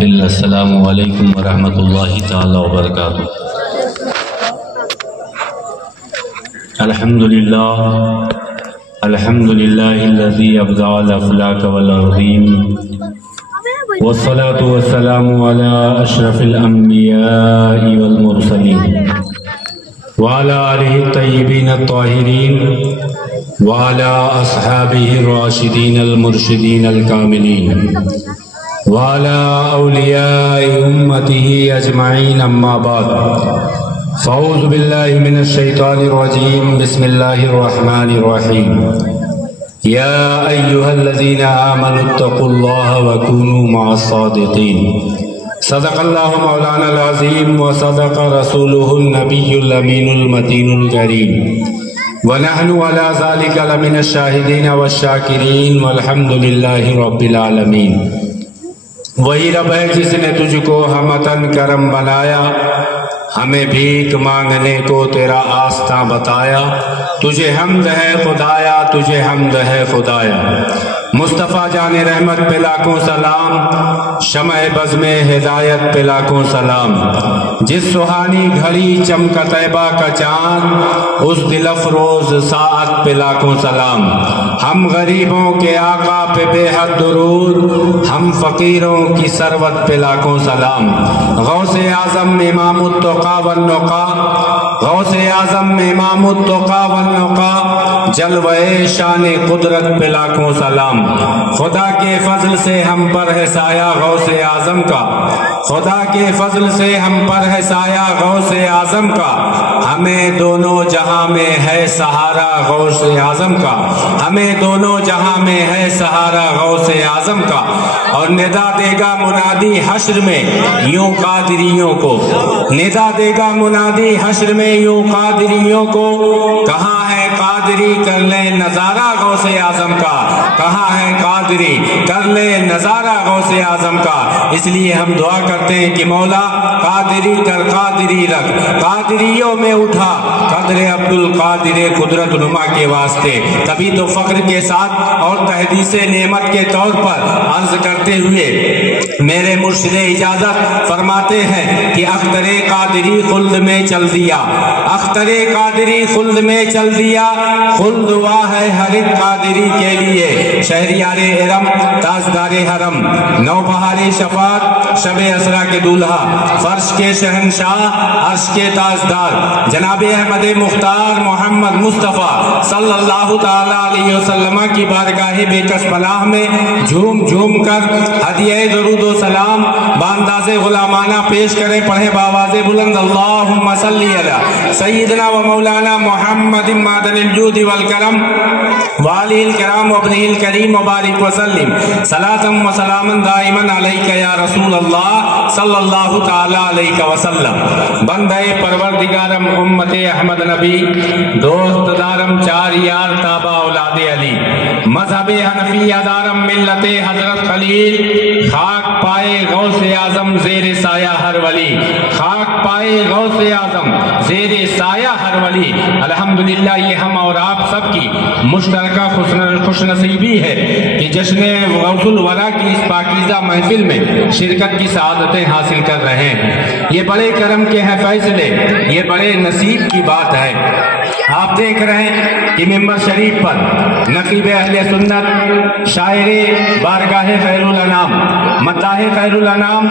السلام علیکم ورحمۃ اللہ تعالی وبرکاتہ۔ الحمد للہ الذی ابدع الافلاک والارضین والصلاة والسلام علی اشرف الانبیاء والمرسلین وعلی آلہ الطیبین الطاہرین وعلی اصحابہ الراشدین المرشدین الکاملین وعلى أولياء أمته أجمعين أما بعد فأعوذ بالله من الشيطان الرجيم بسم الله الرحمن الرحيم يا أيها الذين آمنوا اتقوا الله وكونوا مع الصادقين صدق الله مولانا العظيم وصدق رسوله النبي الأمين المتين الكريم ونحن على ذلك لمن الشاهدين والشاكرين والحمد لله رب العالمين۔ وہی رب ہے جس نے تجھ کو ہمتن کرم بنایا، ہمیں بھیک مانگنے کو تیرا آستہ بتایا، تجھے حمد ہے خدایا، تجھے حمد ہے خدایا۔ مصطفیٰ جان رحمت پہ لاکھوں سلام، شمع بزم ہدایت پہ لاکھوں سلام۔ جس سہانی گھڑی چمکا طیبہ کا چاند، اس دل افروز ساعت پہ لاکھوں سلام۔ ہم غریبوں کے آقا پہ بے حد درود، ہم فقیروں کی ثروت پہ لاکھوں سلام۔ غوث اعظم امام التقا والنقا، غوث اعظم امام التقا والنقا، جلوہ شان قدرت پہ لاکھوں سلام۔ خدا کے فضل سے ہم پر ہے سایہ غوث اعظم کا، خدا کے فضل سے ہم پر ہے سایہ غوث اعظم کا، ہمیں دونوں جہاں میں ہے سہارا غوث اعظم کا، ہمیں دونوں جہاں میں ہے سہارا غوث اعظم کا۔ اور ندا دے گا منادی حشر میں یوں قادریوں کو، ندا دے گا منادی حشر میں یوں قادریوں کو، کہاں ہے قادری کر لے نظارہ غوث اعظم کا، کہاں ہے قادری کر لے نظارہ غوث اعظم کا۔ اس لیے ہم دعا کرتے ہیں کہ مولا قادری کر قادری رکھ، قادریوں میں اٹھا قدر عبدالقادر قدرت نما کے واسطے۔ تبھی تو فخر کے ساتھ اور تحدیث نعمت کے طور پر عرض کرتے ہوئے میرے مرشد اجازت فرماتے ہیں کہ اختر قادری خلد میں چل دیا، اختر قادری خلد میں چل دیا، خلد ہوا ہے ہر ایک قادری کے لیے۔ شہریار ارم تاجدار حرم، نوبہار شفاعت شب اسرا کے دولہا، فرش کے شہنشاہ عرش کے تاجدار جناب احمد مختار محمد مصطفیٰ صلی اللہ تعالی علیہ وسلم کی بارگاہ بے کس پناہ میں جھوم جھوم کر ہدیہ درود و سلام بانداز غلامانہ پیش کریں۔ پڑھیں بآواز بلند اللہم صلی علی سیدنا و مولانا محمد معدن الجود والکرم والی الکرام وابنہ الکریم مبارک وسلم صلاۃ و سلام دائما علیک یا رسول اللہ صلی اللہ تعالی علیہ وسلم۔ بندے پروردگارم امت احمد نبی، دوست دارم چار یار تابع اولاد علی، مذہب حنفی دارم ملت حضرت خلیل، خاک پائے غوث اعظم زیر سایہ ہر ولی، خاک پائے غوث اعظم زیر سایہ ہر ولی۔ الحمدللہ یہ ہم اور آپ سب کی مشترکہ خوش نصیبی ہے کہ جشن غوث الورا کی اس پاکیزہ محفل میں شرکت کی سعادتیں حاصل کر رہے ہیں۔ یہ بڑے کرم کے ہیں فیصلے، یہ بڑے نصیب کی بات ہے۔ آپ دیکھ رہے ہیں کہ ممبر شریف پر نقیب اہل سنت، شاعر بارگاہ خیر الانام، مداح خیر الانام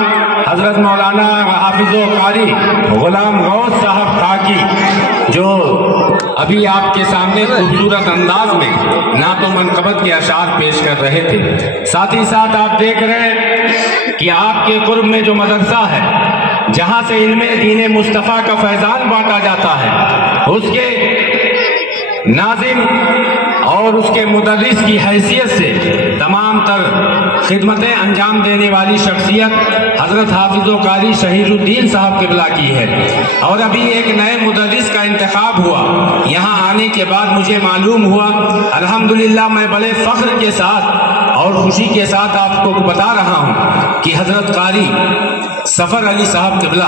حضرت مولانا حافظ و قاری غلام غوث صاحب خاکی، جو ابھی آپ کے سامنے خوبصورت انداز میں نعت و منقبت کے اشعار پیش کر رہے تھے۔ ساتھ ہی ساتھ آپ دیکھ رہے ہیں کہ آپ کے قرب میں جو مدرسہ ہے جہاں سے علم دین مصطفیٰ کا فیضان بانٹا جاتا ہے، اس کے ناظم اور اس کے مدرس کی حیثیت سے تمام تر خدمتیں انجام دینے والی شخصیت حضرت حافظ و قاری شہیر الدین صاحب قبلہ کی ہے۔ اور ابھی ایک نئے مدرس کا انتخاب ہوا، یہاں آنے کے بعد مجھے معلوم ہوا، الحمدللہ میں بڑے فخر کے ساتھ اور خوشی کے ساتھ آپ کو بتا رہا ہوں کہ حضرت قاری سفر علی صاحب قبلہ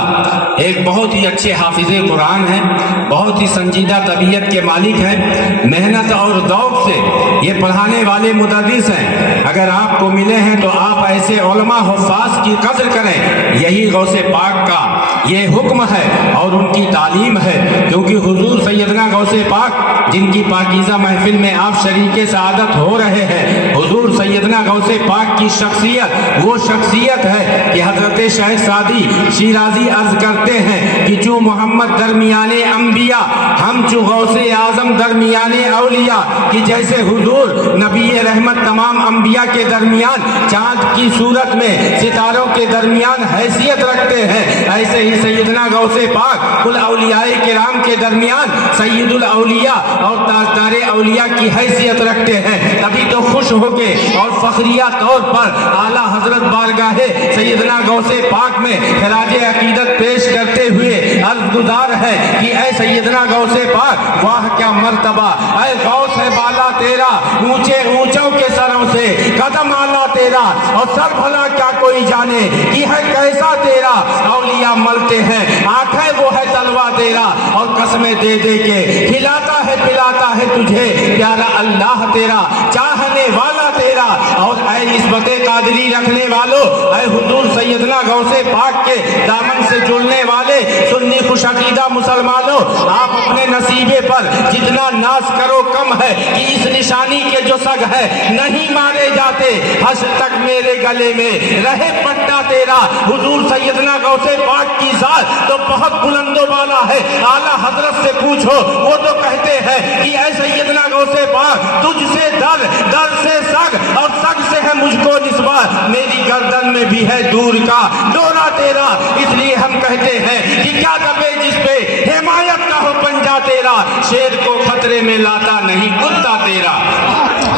ایک بہت ہی اچھے حافظ قرآن ہیں، بہت ہی سنجیدہ طبیعت کے مالک ہیں، محنت اور ذوق سے یہ پڑھانے والے مدرس ہیں۔ اگر آپ کو ملے ہیں تو آپ ایسے علماء حفاظ کی قدر کریں، یہی غوث پاک کا یہ حکم ہے اور ان کی تعلیم ہے، کیونکہ حضور سیدنا غوث پاک جن کی پاکیزہ محفل میں آپ شریک سعادت ہو رہے ہیں، حضور سیدنا غوث پاک کی شخصیت وہ شخصیت ہے کہ حضرت شیخ سعدی شیرازی عرض کرتے ہیں کہ جو محمد درمیان انبیاء ہم جو غوث اعظم درمیان اولیاء، کہ جیسے حضور نبی رحمت تمام انبیاء کے درمیان چاند کی صورت میں ستاروں کے درمیان حیثیت رکھتے ہیں، ایسے ہی سیدنا غوث پاک کل اولیاء کرام کے درمیان سید الاولیاء اور تاجدار اولیاء کی حیثیت رکھتے ہیں۔ تبھی تو خوش ہو کے اور فخریہ طور پر اعلیٰ حضرت بارگاہ سیدنا غوث پاک میں خراج عقیدت پیش کرتے ہوئے عرض گزار ہے کہ اے سیدنا غوث پاک واہ کیا مرتبہ، اے غوث ہے بالا تیرا، اونچے اونچوں کے سروں سے قدم آلا تیرا، اور سر بھلا کیا کوئی جانے کہ ہے کیسا تیرا، اولیاء ملتے ہیں آنکھیں وہ ہے تلوا تیرا، اور قسمیں دے دے کے کھلاتا ہے پلاتا ہے تجھے پیارا اللہ تیرا، چاہنے والا تیرا، اور اے نسبت قادری رکھنے والوں، اے حضور سیدنا غوث پاک کے دامن سے جڑنے والے سنی خوش عقیدہ مسلمانوں، آپ اپنے نصیبے پر جتنا ناز کرو کم ہے کہ اس نشانی کے جو سگ ہے نہیں مارے جاتے، حشر تک میرے گلے میں رہے پٹا تیرا۔ حضور سیدنا غوث پاک کی ذات تو بہت بلند و بالا ہے، اعلیٰ حضرت سے پوچھو وہ تو کہتے ہیں کہ اے سیدنا غوث پاک تجھ سے در، در سے سگ، اور سگ سے ہے مجھ کو نسبت، میری گردن میں بھی ہے دور کا ڈورا تیرا، اس لیے ہم کہتے ہیں کہ کیا دبے جس پہ حمایت کا ہو پنجا تیرا، شیر کو خطرے میں لاتا نہیں کتا تیرا۔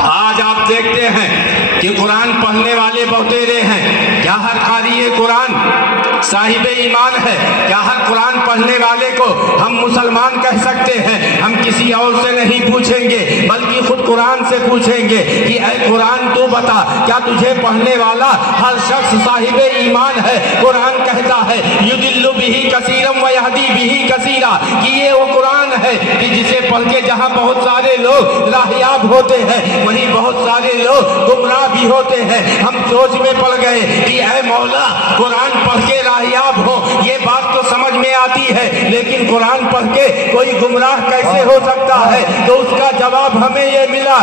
آج آپ دیکھتے ہیں کہ قرآن پڑھنے والے بہتیرے ہیں، کیا ہر قاری قرآن صاحب ایمان ہے؟ کیا ہر قرآن پڑھنے والے کو ہم مسلمان کہہ سکتے ہیں؟ ہم کسی اور سے نہیں پوچھیں گے بلکہ خود قرآن سے پوچھیں گے کہ اے قرآن تو بتا کیا تجھے پڑھنے والا ہر شخص صاحب ایمان ہے؟ قرآن کہتا ہے یضل بہ کثیرا ویہدی بہ کثیرا، کہ یہ وہ قرآن ہے کہ جسے پڑھ کے جہاں بہت سارے لوگ راہیاب ہوتے ہیں وہیں بہت سارے لوگ گمراہ بھی ہوتے ہیں۔ ہم سوچ میں پڑ گئے کہ اے مولا قرآن پڑھ کے راہیاب ہو یہ بات تو سمجھ میں آتی ہے، لیکن قرآن پڑھ کے کوئی گمراہ کیسے ہو سکتا ہے؟ تو اس کا جواب ہمیں یہ ملا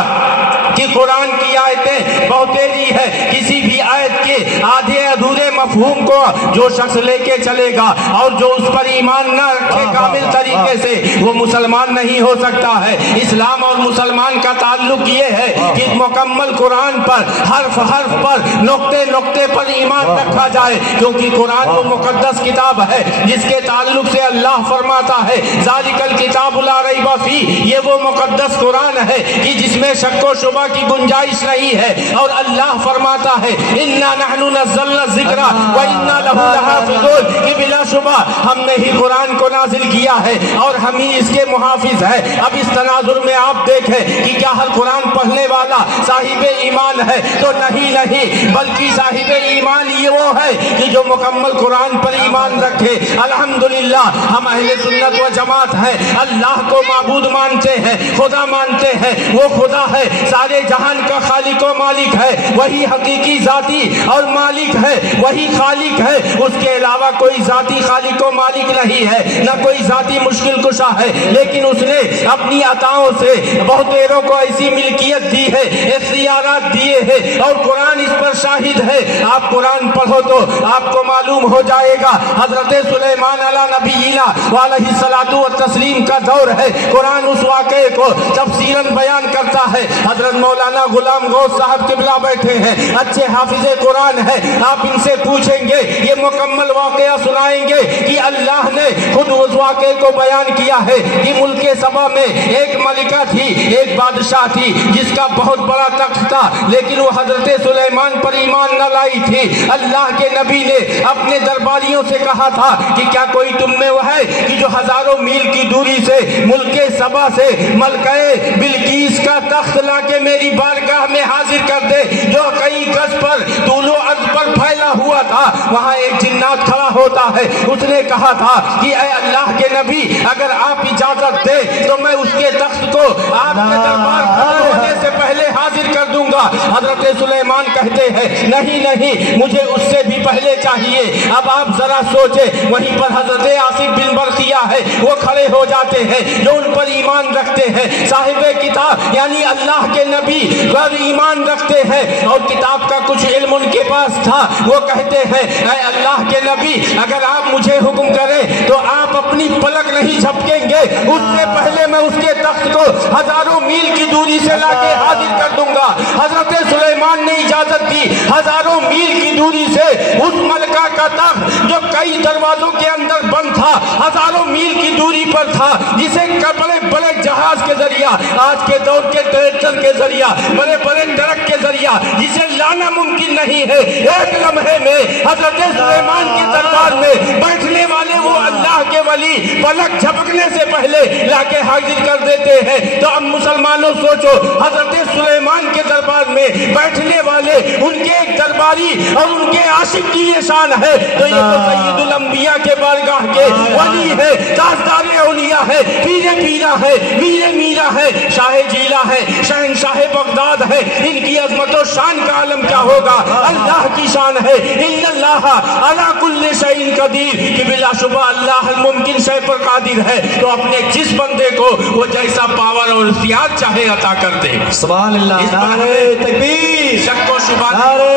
کہ قرآن کی آیتیں بہتیری ہے، کسی بھی آیت کے آدھے ادھورے مفہوم کو جو شخص لے کے چلے گا اور جو اس پر ایمان نہ رکھے کامل طریقے سے وہ مسلمان نہیں ہو سکتا ہے۔ اسلام اور مسلمان کا تعلق یہ ہے کہ مکمل قرآن پر حرف حرف پر نقطے نقطے پر ایمان رکھا جائے، کیونکہ قرآن وہ مقدس کتاب ہے جس کے تعلق سے اللہ فرماتا ہے ذالک الکتاب لا ریب فیہ، یہ وہ مقدس قرآن ہے کہ جس میں شک و شبہ کی گنجائش نہیں ہے، اور اللہ فرماتا ہے انا نحن نزلنا الذکر وانا لہ لحافظون، کہ بلا شبہ ہم نے ہی قرآن کو نازل کیا ہے اور ہم ہی اس کے محافظ ہیں۔ اب اس تناظر میں آپ دیکھیں کہ کیا ہر قرآن پڑھنے والا صاحب ایمان ہے؟ تو نہیں نہیں، بلکہ صاحب ایمان یہ وہ ہے کہ جو مکمل قرآن پر ایمان رکھے۔ الحمدللہ ہم اہل سنت و جماعت ہیں، اللہ کو معبود مانتے ہیں، خدا مانتے ہیں، وہ خدا ہے سارے جہان کا خالق و مالک ہے، وہی حقیقی ذاتی اور مالک ہے، وہی خالق ہے، اس کے علاوہ کوئی ذاتی خالق و مالک نہیں ہے، نہ کوئی ذاتی مشکل کشا ہے، لیکن اس نے اپنی عطاؤں سے بہتیروں کو ایسی ملکیت دی ہے، اختیارات دیے ہیں، اور قرآن اس پر شاہد ہے۔ آپ قرآن پڑھو تو آپ کو معلوم ہو جائے گا، حضرت سلیمان علیہ نبینا علیہ الصلوۃ والتسلیم کا دور ہے، قرآن اس واقعے کو تفصیلاً بیان کرتا ہے۔ حضرت مولانا غلام غوث صاحب قبلہ بیٹھے ہیں، اچھے حافظ قرآن ہے، آپ ان سے پوچھیں گے یہ مکمل واقعہ سنائیں گے کہ اللہ نے خود اس واقعے کو بیان کیا ہے کہ ملک سبا میں ایک ملکہ تھی، ایک بادشاہ تھی جس کا بہت بڑا تخت تھا، لیکن وہ حضرت سلیمان پر ایمان نہ لائی تھی۔ اللہ کے نبی نے اپنے درباریوں سے کہا تھا کہ کیا کوئی تم میں وہ ہے کہ جو ہزاروں میل کی دوری سے ملک سبا سے ملکہ بلقیس کا تخت لا کے میری بارگاہ میں حاضر کر دے، جو کئی گز پر طول و عرض پر پر پھیلا ہوا تھا، وہاں ایک جنات کھڑا ہوتا ہے، اس نے کہا تھا کہ اے اللہ کے نبی اگر آپ اجازت دے تو میں اس کے تخت کو آپ کے دربار ہونے سے پہلے حاضر کر دوں گا۔ حضرت سلیمان کہتے ہیں نہیں نہیں، مجھے اس سے بھی پہلے چاہیے۔ اب آپ ذرا سوچیں، وہیں پر حضرت آصف بن برقیہ ہے، وہ کھڑے ہو جاتے ہیں جو ان پر ایمان رکھتے ہیں، صاحب کتاب یعنی اللہ کے نبی پر ایمان رکھتے ہیں اور کتاب کا کچھ علم ان کے پاس تھا۔ وہ کہتے ہیں اے اللہ کے نبی اگر آپ مجھے حکم کریں تو آپ اپنی پلک نہیں جھپکیں گے، اس سے پہلے میں اس کے تخت کو ہزاروں میل کی دوری سے لا کے حاضر کر دوں گا۔ حضرت سلیمان نے اجازت دی، ہزاروں میل کی دوری سے اس ملکہ کا تخت جو کئی دروازوں کے اندر بند تھا، ہزاروں میل کی دوری پر تھا، جسے بڑے بڑے جہاز کے ذریعہ، آج کے دور کے ٹریکٹر کے ذریعہ، بڑے بڑے ٹرک کے ذریعہ جسے لانا ممکن نہیں ہے، ایک لمحے میں حضرت سلیمان کے دربار میں بیٹھنے والے وہ اللہ کے ولی پلک جھپکنے سے پہلے لا کے حاضر کر دیتے ہیں۔ تو اب مسلمانوں سوچو، حضرت سلیمان کے دربار میں بیٹھنے والے ان کے ایک درباری اور ان کے عاشق کی یہ شان ہے، تو یہ تو سید الانبیاء کے بارگاہ کے ولی ہے، تاجدار اولیاء ہے، پیر پیرا ہے، میر میرا ہے، شاہ جیلا ہے، شہنشاہ بغداد ہے، ان کی عظمت و شان کا عالم کیا ہوگا؟ اللہ کی شان ہے، ان اللہ علی کل شیء قدیر، کہ بلا شبہ اللہ الممکن شے پر قادر ہے، تو اپنے جس بندے کو وہ جیسا پاور اور اختیار چاہے عطا کر دے۔ سبحان اللہ، نعرہ تکبیر، شک و شبہ نعرہ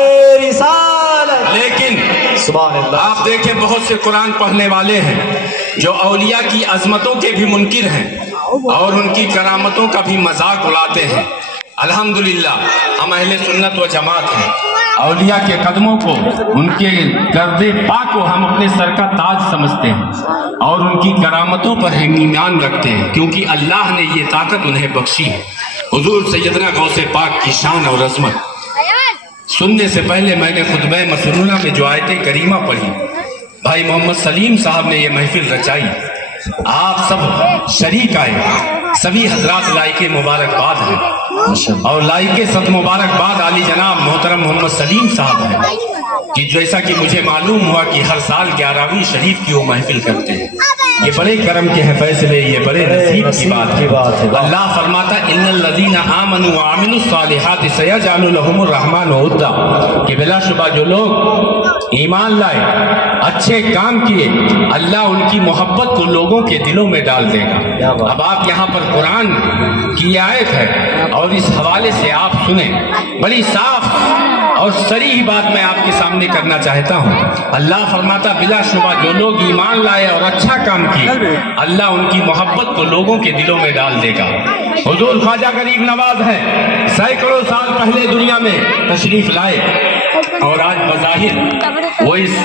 رسالت۔ لیکن سبحان اللہ، آپ دیکھیں بہت سے قرآن پڑھنے والے ہیں جو اولیاء کی عظمتوں کے بھی منکر ہیں اور ان کی کرامتوں کا بھی مذاق اڑاتے ہیں۔ الحمدللہ ہم اہل سنت و جماعت ہیں، اولیاء کے قدموں کو، ان کے گرد پاک کو ہم اپنے سر کا تاج سمجھتے ہیں اور ان کی کرامتوں پر ہم ایمان رکھتے ہیں، کیونکہ اللہ نے یہ طاقت انہیں بخشی ہے۔ حضور سیدنا غوث پاک کی شان اور عظمت سننے سے پہلے میں نے خطبہ مسنونہ میں جو آیت کریمہ پڑھی، بھائی محمد سلیم صاحب نے یہ محفل رچائی، آپ سب شریک آئے، سبھی حضرات لائق مبارکباد ہیں اور لائق ست مبارکباد علی جناب محترم محمد سلیم صاحب ہیں کہ جیسا کہ مجھے معلوم ہوا کہ ہر سال 11ویں شریف کی وہ محفل کرتے ہیں۔ یہ بڑے کرم کے ہیں فیصلے، یہ بڑے نصیب کی بات ہے۔ اللہ فرماتا ان الذین آمنوا وعملوا الصالحات سیجعل لهم الرحمن ودا، کہ بلا شبہ جو لوگ ایمان لائے، اچھے کام کیے، اللہ ان کی محبت کو لوگوں کے دلوں میں ڈال دے گا۔ اب آپ یہاں پر قرآن کی آیت ہے اور اس حوالے سے آپ سنیں، بڑی صاف اور صریح بات میں آپ کے سامنے کرنا چاہتا ہوں۔ اللہ فرماتا بلا شبہ جو لوگ ایمان لائے اور اچھا کام کیے، اللہ ان کی محبت کو لوگوں کے دلوں میں ڈال دے گا۔ حضور خواجہ غریب نواز ہے، سینکڑوں سال پہلے دنیا میں تشریف لائے اور آج بظاہر وہ اس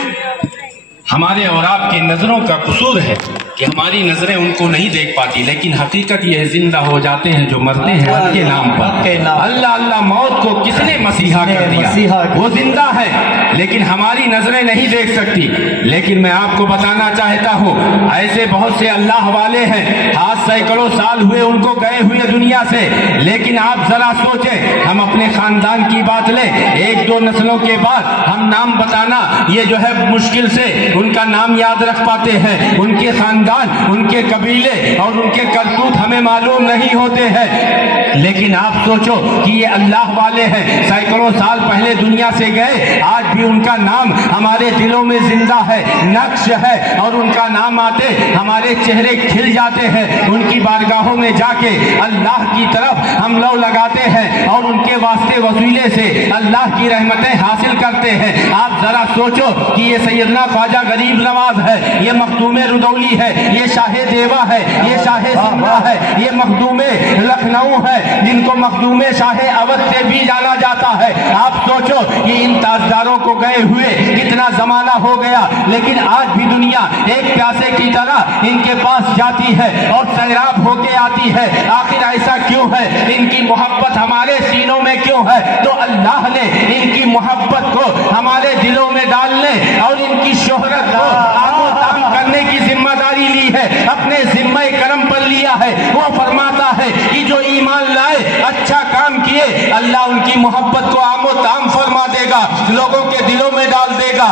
ہمارے اور آپ کی نظروں کا قصور ہے کہ ہماری نظریں ان کو نہیں دیکھ پاتی، لیکن حقیقت یہ زندہ ہو جاتے ہیں جو مرتے ہیں حق کے نام پر۔ اللہ اللہ موت کو کس نے مسیحا کر دیا؟ وہ زندہ ہے لیکن ہماری نظریں نہیں دیکھ سکتی۔ لیکن میں آپ کو بتانا چاہتا ہوں ایسے بہت سے اللہ والے ہیں، آج سینکڑوں سال ہوئے ان کو گئے ہوئے دنیا سے، لیکن آپ ذرا سوچیں، ہم اپنے خاندان کی بات لیں، ایک دو نسلوں کے بعد ہم نام بتانا یہ جو ہے مشکل سے ان کا نام یاد رکھ پاتے ہیں، ان کے خاندان، ان کے قبیلے اور ان کے کرتوت ہمیں معلوم نہیں ہوتے ہیں۔ لیکن آپ سوچو کہ یہ اللہ والے ہیں، سینکڑوں سال پہلے دنیا سے گئے، آج بھی ان کا نام ہمارے دلوں میں زندہ ہے، نقش ہے، اور ان کا نام آتے ہمارے چہرے کھل جاتے ہیں۔ ان کی بارگاہوں میں جا کے اللہ کی طرف ہم لو لگاتے ہیں اور ان کے واسطے وسیلے سے اللہ کی رحمتیں حاصل کرتے ہیں۔ آپ ذرا سوچو کہ یہ سیدنا خواجہ غریب نواز ہے، یہ مخدوم رودولی ہے، یہ شاہ دیوا ہے، یہ شاہ سمرا ہے، یہ مخدوم لکھنؤ ہے، جن کو مخدوم شاہ اودھ سے بھی جانا جاتا ہے۔ آپ سوچو کہ ان تاجداروں کو گئے ہوئے کتنا زمانہ ہو گیا، لیکن آج بھی دنیا ایک پیاسے کی طرح ان کے پاس جاتی ہے اور سیراب ہو کے آتی ہے۔ آخر ایسا کیوں ہے؟ ان کی محبت ہمارے سینوں میں کیوں ہے؟ تو اللہ نے ان کی محبت کو ہمارے دلوں میں ڈالنے اور ان کی شہرت کو عام و تام کرنے کی ذمہ داری لی ہے، اپنے ذمہ کرم پر لیا ہے۔ وہ فرماتا ہے کہ جو ایمان لائے، اچھا کام کیے، اللہ ان کی محبت کو عام و تام فرما دے گا۔ لوگوں کے دلوں میں ڈال دے گا۔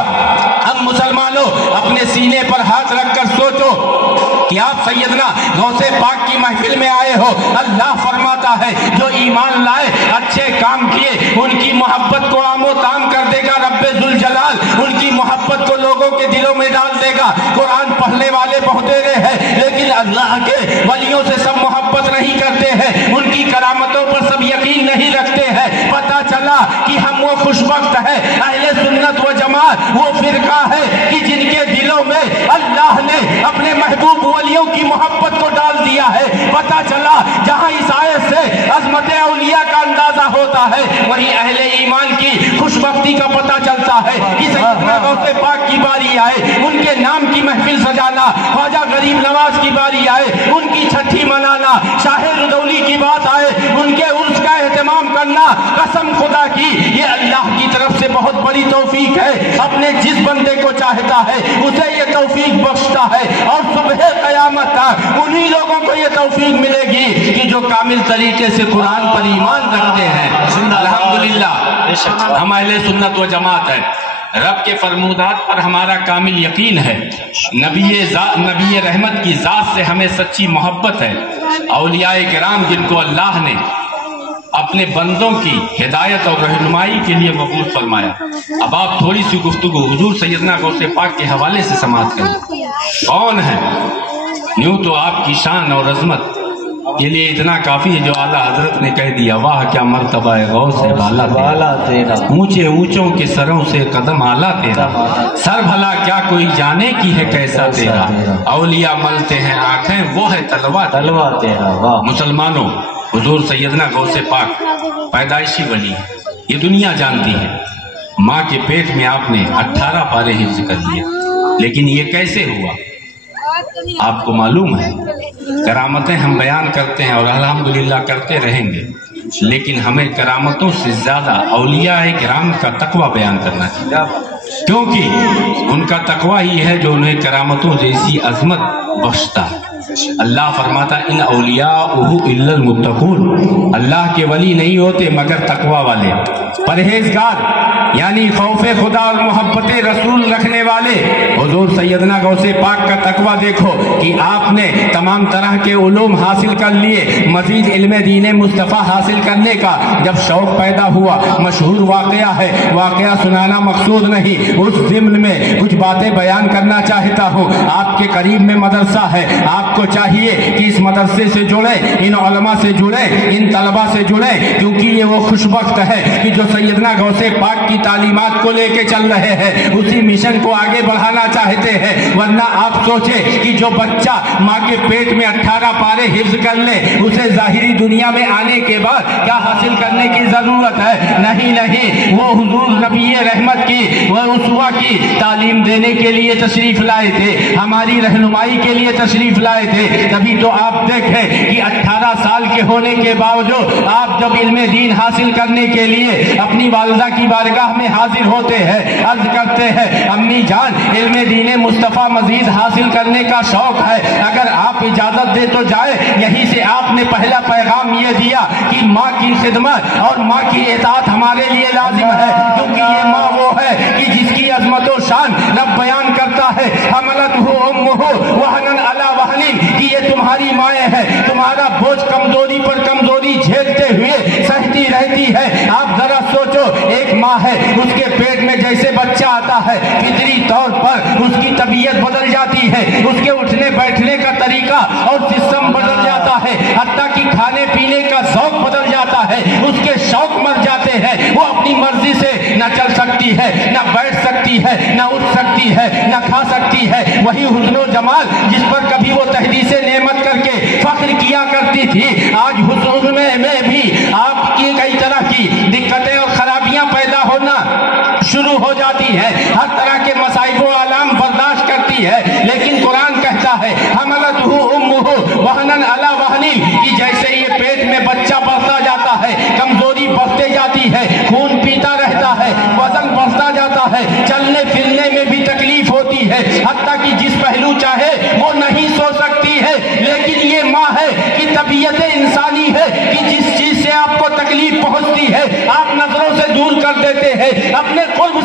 اب مسلمانوں اپنے سینے پر ہاتھ رکھ کر سوچو کہ آپ سیدنا غوث پاک کی محفل میں آئے ہو۔ اللہ فرماتا ہے جو ایمان لائے، اچھے کام کیے، ان کی محبت کو عام و تام کر دے گا رب ذوالجلال، ان کی محبت کو لوگوں کے دلوں میں ڈال دے گا۔ قرآن پڑھنے والے بہتیرے ہیں، لیکن اللہ کے ولیوں سے سب محبت نہیں کرتے ہیں، ان کی کرامتوں پر سب یقین نہیں رکھتے ہیں۔ پتہ چلا کہ ہم وہ خوشبخت ہیں، اہل سنت و جماعت وہ فرقہ ہے کہ جن کے دلوں میں اللہ نے اپنے محبوب ولیوں کی محبت کو ڈال دیا ہے۔ پتہ چلا جہاں اس آیت سے عظمت اولیاء کا اندازہ ہوتا ہے، وہیں اہل ایمان کی خوشبختی کا پتہ چلتا ہے کہ سیدنا غوث پاک کی باری آئے، ان کے نام کی محفل سجانا، خواجہ غریب نواز کی باری آئے، ان کی چھٹی منانا، شاہ رودولی کی بات آئے، ان کے عرس کا اہتمام کرنا، قسم خدا کی یہ اللہ کی طرف سے بہت بڑی توفیق ہے۔ اپنے جس بندے کو چاہتا ہے اسے یہ توفیق بخشتا ہے، اور صبح قیامت تک انہی لوگوں کو یہ توفیق ملے گی کہ جو کامل طریقے سے قرآن پر ایمان رکھتے ہیں۔ الحمدللہ ہم اہل سنت و جماعت ہیں، رب کے فرمودات پر ہمارا کامل یقین ہے، نبی رحمت کی ذات سے ہمیں سچی محبت ہے، اولیاء کرام جن کو اللہ نے اپنے بندوں کی ہدایت اور رہنمائی کے لیے مبعوث فرمایا۔ اب آپ تھوڑی سی گفتگو حضور سیدنا غوث پاک کے حوالے سے سماعت کریں۔ کون ہے؟ یوں تو آپ کی شان اور عظمت کے لیے اتنا کافی ہے جو اعلیٰ حضرت نے کہہ دیا، واہ کیا مرتبہ ہے غوث ہے بالا تیرا، اونچے اونچوں کے سروں سے قدم اعلیٰ تیرا، سر بھلا کیا کوئی جانے کی ہے کیسا تیرا، اولیاء ملتے ہیں آنکھیں وہ ہے تلوار تیرا۔ مسلمانوں حضور سیدنا غوث پاک پیدائشی ولی یہ دنیا جانتی ہے، ماں کے پیٹ میں آپ نے 18 پارے حفظ کر لیے، لیکن یہ کیسے ہوا آپ کو معلوم ہے؟ کرامتیں ہم بیان کرتے ہیں اور الحمدللہ کرتے رہیں گے، لیکن ہمیں کرامتوں سے زیادہ اولیاء کرام کا تقوی بیان کرنا چاہیے، کیونکہ ان کا تقوی ہی ہے جو انہیں کرامتوں جیسی عظمت بخشتا ہے۔ اللہ فرماتا ان اولیاءہ الا المتقون، اللہ کے ولی نہیں ہوتے مگر تقوی والے، پرہیزگار، یعنی خوف خدا اور محبت رسول رکھنے والے۔ حضور سیدنا غوث پاک کا تقوی دیکھو کہ آپ نے تمام طرح کے علوم حاصل کر لیے، مزید علم دین مصطفیٰ حاصل کرنے کا جب شوق پیدا ہوا، مشہور واقعہ ہے، واقعہ سنانا مقصود نہیں، اس ضمن میں کچھ باتیں بیان کرنا چاہتا ہوں۔ آپ کے قریب میں مدرسہ ہے، آپ کو چاہیے کہ اس مدرسے سے جڑیں، ان علماء سے جڑیں، ان طلباء سے جڑیں، کیونکہ یہ وہ خوشبخت ہے کہ جو سیدنا غوث پاک کی تعلیمات کو لے کے چل رہے ہیں، اسی مشن کو آگے بڑھانا چاہتے ہیں۔ ورنہ آپ سوچیں کہ جو بچہ ماں کے پیٹ میں 18 پارے حفظ کر لے، اسے ظاہری دنیا میں آنے کے بعد کیا حاصل کرنے کی ضرورت ہے؟ نہیں، وہ حضور نبی رحمت کی، وہ اسوہ کی تعلیم دینے کے لیے تشریف لائے تھے، ہماری رہنمائی کے لیے تشریف لائے تھے۔ تبھی تو آپ دیکھیں کہ 18 سال کے ہونے کے باوجود آپ جب علم دین حاصل کرنے کے لیے اپنی والدہ کی بارگاہ میں حاضر ہوتے ہیں، عرض کرتے ہیں امی جان علم دین مصطفیٰ مزید حاصل کرنے کا شوق ہے، اگر آپ اجازت دے تو جائے۔ یہیں سے آپ نے پہلا پیغام یہ دیا کہ ماں کی خدمت اور ماں کی اطاعت ہمارے لیے لازم ہے، کیونکہ یہ ماں وہ ہے کہ جس کی عظمت و شان رب بیان کرتا ہے، حملتہ امہ وہنن علی وہن، کہ یہ تمہاری مائیں ہیں، تمہارا بوجھ کمزوری پر کمزوری جھیلتے ہوئے سہتی رہتی ہے۔ آپ ذرا سوچو، ایک ماں ہے، اس کے پیٹ میں جیسے بچہ آتا ہے فطری طور پر اس کی طبیعت بدل جاتی ہے، اس کے اٹھنے بیٹھنے کا طریقہ اور سسٹم بدل جاتا ہے، حتیٰ کہ کھانے پینے کا ذوق بدل جاتا ہے، اس کے شوق مر جاتے ہیں، وہ اپنی مرضی سے نہ چل سکتی ہے، نہ بیٹھ سکتی ہے، نہ اٹھ سکتی ہے، نہ کھا سکتی ہے۔ وہی حسن و جمال جس پر کبھی وہ تحدیث نعمت کر کے فخر کیا کرتی تھی، آج حسن میں بھی آپ کی کئی طرح کی دقتیں اور خرابیاں پیدا ہونا شروع ہو جاتی ہے، ہر طرح کے مصائب و آلام برداشت کرتی ہے، لیکن قرآن کہتا ہے حملتہ امہ وہنن علی وہن، کہ جیسے یہ پیٹ میں بچہ بڑھتا جاتا ہے، کمزوری بڑھتے جاتی ہے، خون پیتا رہتا ہے، وزن بڑھتا جاتا ہے، چلنے پھرنے میں بھی تکلیف ہوتی ہے، حتیٰ کہ جس پہلو چاہے وہ نہیں سو سکتی ہے، لیکن یہ ماں ہے کہ طبیعت انسانی ہے کہ جس چیز سے آپ کو تکلیف پہنچتی ہے آپ نظروں سے دور کر دیتے ہیں، اپنے قرب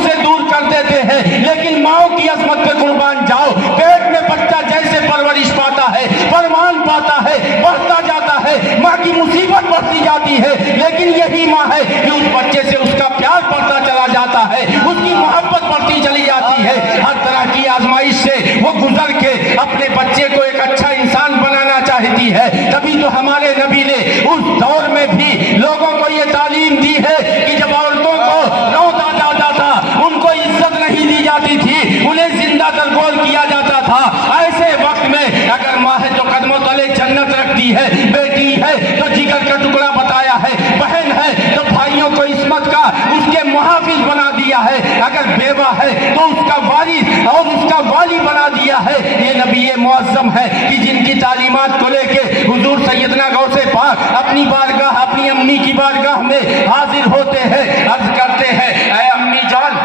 پہ قربان جاؤ۔ پیٹ میں بچہ جیسے پرورش پاتا ہے، پروان پاتا ہے، بڑھتا جاتا ہے، ماں کی مصیبت بڑھتی جاتی ہے، لیکن یہی ماں ہے کہ اس بچے سے اس کا پیار بڑھتا چلا جاتا ہے، اس کی محبت بڑھتی چلی جاتی ہے۔ ہر طرح کی آزمائش سے وہ گزر کے اپنے بچے کو ایک اچھا انسان بنانا چاہتی ہے۔ تبھی تو ہمارے نبی نے اس دور میں بھی لوگوں کو یہ تعلیم دی ہے کہ جب عورتوں کو روزہ جاتا تھا، ان کو عزت نہیں دی جاتی تھی، انہیں زندہ درگور کیا جاتا تھا۔ ایسے وقت میں اگر ماں ہے تو قدموں تلے جنت رکھتی ہے، بیٹی ہے تو جگر کا ٹکڑا بتایا ہے، بہن ہے تو بھائیوں کو عصمت کا اس کے محافظ بنا دیا ہے، اگر بیوہ ہے تو اس کا وارث اور اس کا والی بنا دیا ہے۔ یہ نبی معظم ہے کہ جن کی تعلیمات کو لے کے حضور سیدنا غوث پاک اپنی بارگاہ، اپنی امی کی بارگاہ میں حاضر ہوتے ہیں، عرض کرتے ہیں اے امی جان،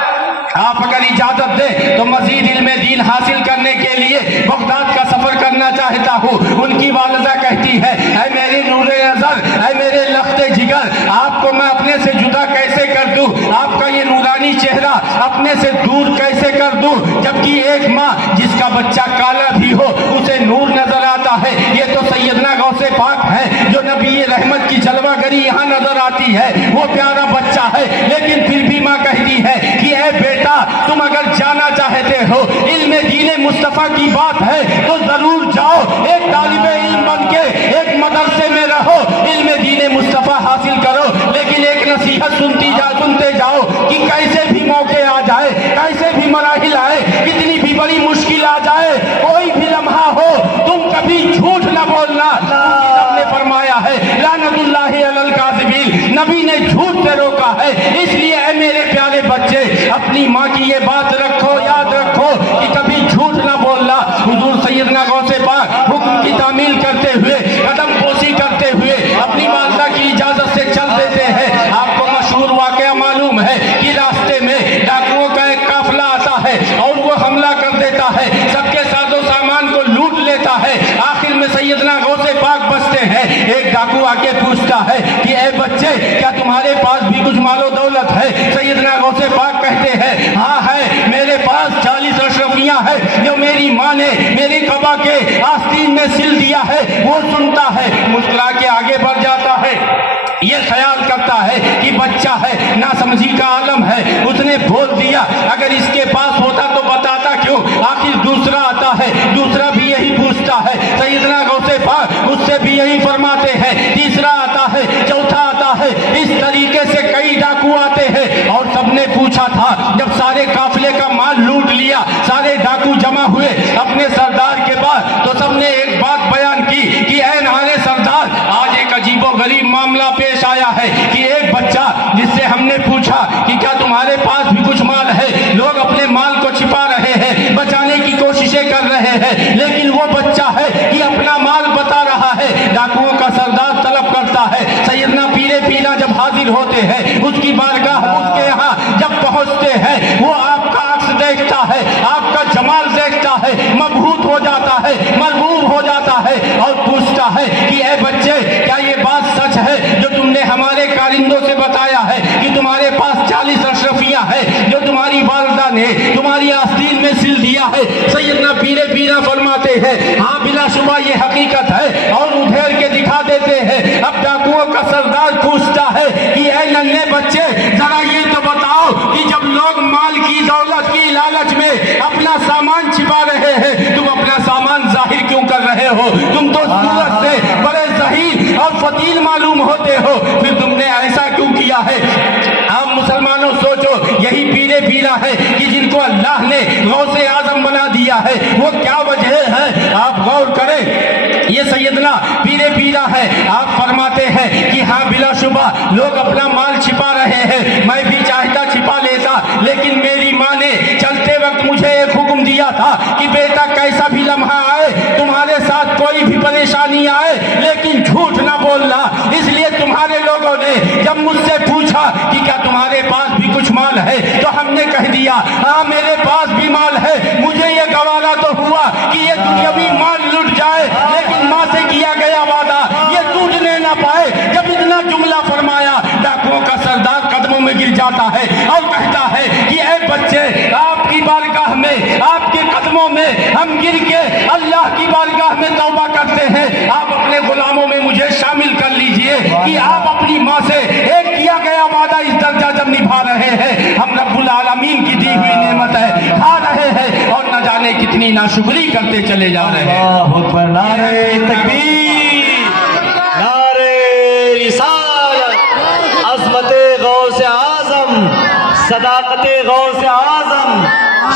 آپ اگر اجازت دیں تو مزید علم دین حاصل کرنے کے لیے بغداد کا سفر کرنا چاہتا ہوں۔ ان کی والدہ کہتی ہے اے میری نور نظر، اے میرے لخت جگر، آپ کو میں اپنے سے جدا کیسے کر دوں، آپ کا یہ نورانی چہرہ اپنے سے دور کیسے کر دوں، جبکہ ایک ماں جس کا بچہ کالا بھی ہو اسے نور نظر آتا ہے۔ یہ تو سیدنا غوث پاک ہے جو نبی رحمت کی جلوہ گری یہاں نظر آتی ہے، وہ پیارا بچہ ہے، لیکن پھر بھی ماں کہتی ہے کہ اے بیٹا، تم اگر جانا چاہتے ہو، علم دین مصطفیٰ کی بات ہے تو ضرور جاؤ، ایک طالب علم بن کے ایک مدرسے میں رہو، علم دین مصطفیٰ حاصل کرو، لیکن ایک نصیحت سنتے جاؤ کہ کیسے بھی موقع آ جائے، کیسے بھی مراحل آئے، کتنی بھی بڑی مشکل آ جائے، کوئی بھی لمحہ ہو، تم کبھی جھوٹ نہ بولنا۔ رب نے فرمایا ہے لعنت اللہ علی الکاذبین، نبی نے جھوٹ سے روکا ہے۔ اس لیے اے میرے پیارے بچے، اپنی ماں کی یہ بات رکھو، یاد رکھو کہ کبھی جھوٹ نہ بولنا۔ حضور سیدنا غوث پاک حکم کی تعمیل کرتے ہوئے، قدم پوشی کرتے ہوئے اپنی والدہ کی اجازت سے چل دیتے ہیں۔ آپ کو مشہور واقعہ معلوم ہے کہ راستے میں ڈاکوؤں کا ایک قافلہ آتا ہے اور وہ حملہ کر دیتا ہے، سب کے ساز و سامان کو لوٹ لیتا ہے۔ آخر میں سیدنا غوث پاک بچتے ہیں۔ ایک ڈاکو آ کے پوچھتا ہے کہ اے بچے، کیا تمہارے پاس بھی کچھ مال و دولت ہے؟ سیدنا غوث پاک کہتے ہیں ہاں ہے، میرے پاس 40 اشرفیاں ہیں جو میری ماں نے میری قبا کے آستین میں سل دیا ہے۔ وہ سنتا ہے، مسکرا کے آگے بڑھ جاتا ہے، یہ خیال کرتا ہے کہ بچہ ہے، ناسمجھی کا عالم ہے، اس نے بول دیا، اگر اس کے پاس ہوتا تو بتاتا کیوں؟ آخر دوسرا آتا ہے، دوسرا بھی یہی پوچھتا ہے، سیدنا غوث پاک اس سے بھی یہی فرماتے ہیں، تیسرا آتا ہے، چوتھا آتا ہے، اس طریقے سے کئی ڈاکو آتے ہیں۔ اور سب نے پوچھا تھا، جب سارے قافلے کا مال لوٹ لیا، سارے ڈاکو جمع ہوئے اپنے سردار کے پاس، تو سب نے ایک بات بیان کی کہ اے نارے سردار، آج ایک عجیب و غریب معاملہ پیش آیا ہے کہ ایک بچہ جس سے ہم نے پوچھا کہ کیا تمہارے پاس بھی کچھ مال ہے، لوگ اپنے مال کو چھپا رہے ہیں، بچانے کی کوششیں کر رہے ہیں، لیکن وہ بچہ ہے کہ اپنا مال بتا رہا ہے۔ ڈاکوؤں کا سردار طلب کرتا ہے، سیدنا پیرے پیرا جب حاضر ہوتے ہیں اس کی بارگاہ، اس کے یہاں جب پہنچتے ہیں، وہ آپ کا عکس دیکھتا ہے، آپ کا جمال دیکھتا ہے، مبہوت ہو جاتا ہے، مرغوب ہو جاتا ہے اور پوچھتا ہے کہ اے بچے، کیا یہ بات سچ ہے جو تم نے ہمارے کارندوں سے بتایا ہے کہ تمہارے پاس 40 اشرفیاں ہیں جو تمہاری والدہ نے تمہاری آستین میں سل دیا ہے؟ سیدنا پیرے پیرا فرماتے ہیں ہاں بلا شبہ یہ حقیقت ہے، اور ادھیر کے دکھا دیتے ہیں۔ اب ڈاکوؤں کا سردار پوچھتا ہے کہ اے ننھے بچے، ذرا یہ تو بتاؤ کہ جب لوگ مال کی دولت کی لالچ میں اپنا سامان چھپا رہے ہیں، تم اپنا سامان ظاہر کیوں کر رہے ہو؟ تم تو صورت سے بڑے ذہین اور فتیل معلوم ہوتے ہو، پھر تم نے ایسا کیوں کیا ہے؟ آپ مسلمانوں سوچو، یہی پیرے پیرا ہے کہ جن کو اللہ نے غوث اعظم بنا دیا ہے، وہ کیا وجہ ہے؟ آپ غور کریں، یہ سیدنا پیرے پیرا ہے۔ آپ فرماتے ہیں کہ ہاں بلا شبہ لوگ اپنا مال چھپا رہے ہیں، میں بھی چاہتا چھپا لیتا، لیکن میری ماں نے چلتے وقت مجھے ایک حکم دیا تھا کہ بیٹا کیسا بھی لمحہ آئے، تمہارے ساتھ کوئی بھی پریشانی آئے، لیکن جھوٹ نہ بولنا۔ اس لیے تمہارے لوگوں نے جب مجھ سے پوچھا کہ کیا تمہارے پاس بھی کچھ مال ہے، تو ہم نے کہہ دیا ہاں میرے پاس بھی مال ہے۔ مجھے یہ گوارا تو ہوا کہ یہ دنیاوی مال لٹ جائے، لیکن ماں سے کیا گیا وعدہ یہ ٹوٹنے نہ پائے۔ جب اتنا جملہ فرمایا، ڈاکوؤں کا سردار قدموں میں گر جاتا ہے اور کہتا ہے کہ اے بچے، آپ کی بارگاہ میں، آپ کے قدموں میں ہم گر کے اللہ کی بارگاہ میں توبہ کرتے ہیں. آپ اپنے غلاموں میں مجھے شامل کر لیجئے کہ آپ اپنی ماں سے ایک کیا گیا وعدہ اس درجہ جب نبھا رہے ہیں. ہم رب العالمین کی دی ہوئی نعمت ہے کھا رہے ہیں اور نہ جانے کتنی ناشکری کرتے چلے جا رہے ہیں. اللہ اکبر. نعرہ تکبیر، نعرہ رسالت، عظمت غوث اعظم، صداقت غوث اعظم،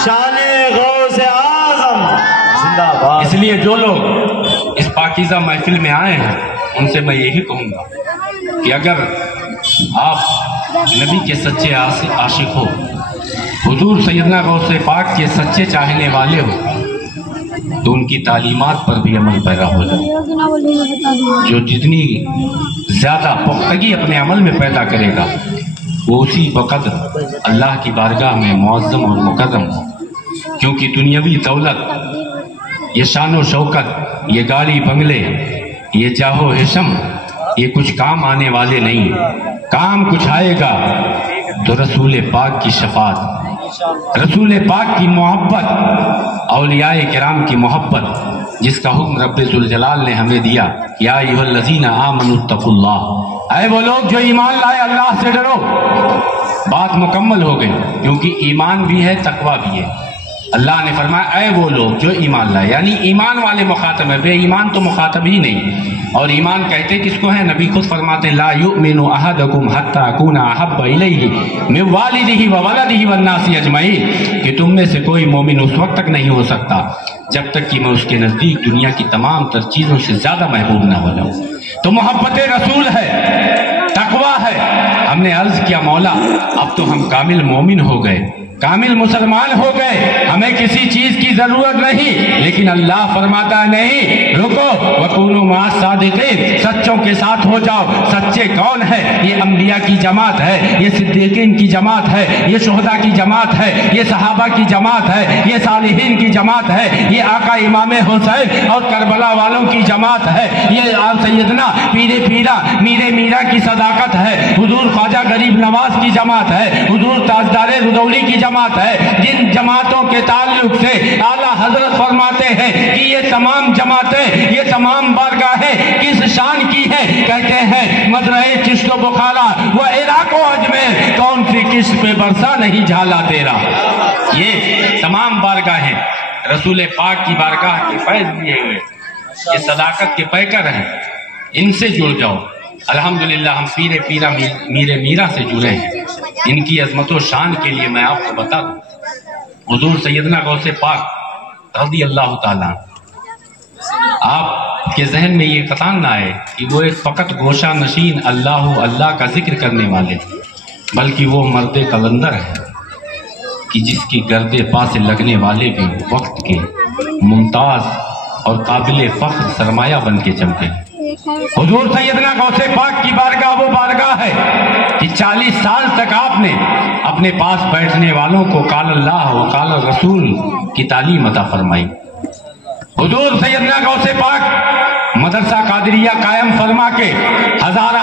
شان غوث اعظم زندہ باد. اس لیے جو لوگ اس پاکیزہ محفل میں آئے ہیں ان سے میں یہی کہوں گا کہ اگر آپ نبی کے سچے عاشق ہو، حضور سیدنا غوث پاک کے سچے چاہنے والے ہو، تو ان کی تعلیمات پر بھی عمل پیرا ہو جائے. جو جتنی زیادہ پختگی اپنے عمل میں پیدا کرے گا وہ اسی وقت اللہ کی بارگاہ میں معظم اور مکرم ہو. کیونکہ دنیاوی دولت، یہ شان و شوکت، یہ گاڑی بنگلے، یہ جاہ و حشم، یہ کچھ کام آنے والے نہیں. کام کچھ آئے گا تو رسول پاک کی شفاعت، رسول پاک کی محبت، اولیاء کرام کی محبت، جس کا حکم رب ذوالجلال نے ہمیں دیا. یا ایھا الذین آمنوا اتقوا اللہ، اے وہ لوگ جو ایمان لائے اللہ سے ڈرو. بات مکمل ہو گئی، کیونکہ ایمان بھی ہے تقویٰ بھی ہے. اللہ نے فرمایا اے وہ لوگ جو ایمان لائے، یعنی ایمان والے مخاطب ہیں، بے ایمان تو مخاطب ہی نہیں. اور ایمان کہتے کس کو ہیں؟ نبی خود فرماتے ہیں لا یؤمن احدکم حتی اکون احب الیہ من والدہ وولدہ والناس اجمعین، کہ تم میں سے کوئی مومن اس وقت تک نہیں ہو سکتا جب تک کہ میں اس کے نزدیک دنیا کی تمام تر چیزوں سے زیادہ محبوب نہ ہو جاؤں. تو محبت رسول ہے، تقویٰ ہے. ہم نے عرض کیا مولا اب تو ہم کامل مومن ہو گئے، کامل مسلمان ہو گئے، ہمیں کسی چیز کی ضرورت نہیں. لیکن اللہ فرماتا ہے نہیں، رکو، وَكُونُوا مَعَ الصَّادِقِينَ، سچوں کے ساتھ ہو جاؤ. سچے کون ہے؟ یہ انبیاء کی جماعت ہے، یہ صدیقین کی جماعت ہے، یہ شہداء کی جماعت ہے، یہ صحابہ کی جماعت ہے، یہ صالحین کی جماعت ہے، یہ آقا امام حسین اور کربلا والوں کی جماعت ہے، یہ سیدنا پیر پیرا میر میرا کی صداقت ہے، حضور خواجہ غریب نواز کی جماعت ہے، حضور تاجدار رضولی کی جماعت ہے. جن جماعتوں کے تعلق سے اعلیٰ حضرت فرماتے ہیں کہ یہ تمام جماعتیں، یہ تمام بارگاہیں کس شان کی ہیں؟ کہتے ہیں مزرعہ چشت و بخارا وہ عراق و اجمیر، کون سی قسط پہ برسا نہیں جھالا تیرا. یہ تمام بارگاہیں رسول پاک کی بارگاہ کے فیض لیے ہوئے یہ صداقت کے پیکر ہیں. ان سے جڑ جاؤ. الحمدللہ ہم پیر پیرا میر میرا سے جڑے ہیں. ان کی عظمت و شان کے لیے میں آپ کو بتا دوں، حضور سیدنا غوث پاک رضی اللہ تعالیٰ، آپ کے ذہن میں یہ قطع نہ آئے کہ وہ ایک فقط گوشہ نشین اللہ کا ذکر کرنے والے، بلکہ وہ مرد قلندر ہے کہ جس کی گرد پا سے لگنے والے بھی وقت کے ممتاز اور قابل فخر سرمایہ بن کے چمکے. حضور سیدنا غوث پاک کی بارگاہ وہ بارگاہ ہے کہ 40 سال تک آپ نے اپنے پاس بیٹھنے والوں کو قال اللہ و قال رسول کی تعلیم عطا فرمائی. حضور سیدنا غوث پاک مدرسہ قادریہ قائم فرما کے ہزار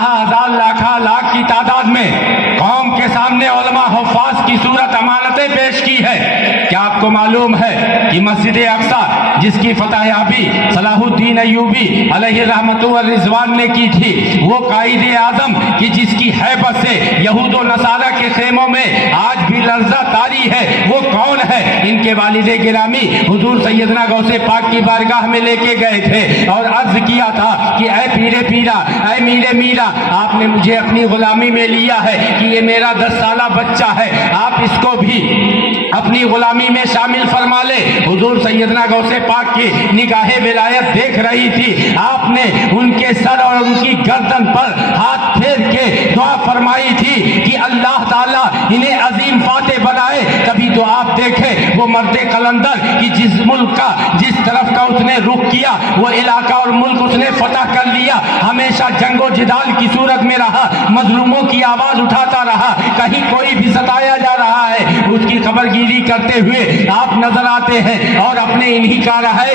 لاکھ کی تعداد میں قوم کے سامنے علماء حفاظ کی صورت امانتیں پیش کی ہے. کیا آپ کو معلوم ہے کہ مسجد اقصی جس کی فتح یابی صلاح الدین ایوبی علیہ رحمت و رضوان نے کی تھی، وہ قائد اعظم کہ جس کی ہیبت سے یہود و نصارہ کے خیموں میں آج بھی لرزہ طاری ہے، وہ کون ہے؟ ان کے والد گرامی حضور سیدنا غوث پاک کی بارگاہ میں لے کے گئے تھے اور عرض کیا تھا کہ اے پیر پیرا، اے میر میرا، آپ نے مجھے اپنی غلامی میں لیا ہے کہ یہ میرا 10 سالہ بچہ ہے، آپ اس کو بھی اپنی غلامی میں شامل فرما لے. حضور سیدنا غوث پاک کی نگاہ ولایت دیکھ رہی تھی. آپ نے ان کے سر اور ان کی گردن پر ہاتھ پھیر کے دعا فرمائی تھی کہ اللہ تعالیٰ انہیں عظیم فاتح بنائے. کبھی تو آپ دیکھیں وہ مرد قلندر کہ جس ملک کا جس طرف کا اس نے رخ کیا وہ علاقہ اور ملک اس نے فتح کر لیا. ہمیشہ جنگ و جدال کی صورت میں رہا، مظلوموں کی آواز اٹھاتا رہا. کہیں کوئی بھی ستایا جا رہا ہے اس کی خبر گیری کرتے ہوئے آپ نظر آتے ہیں. اور اپنے انہی کا رہے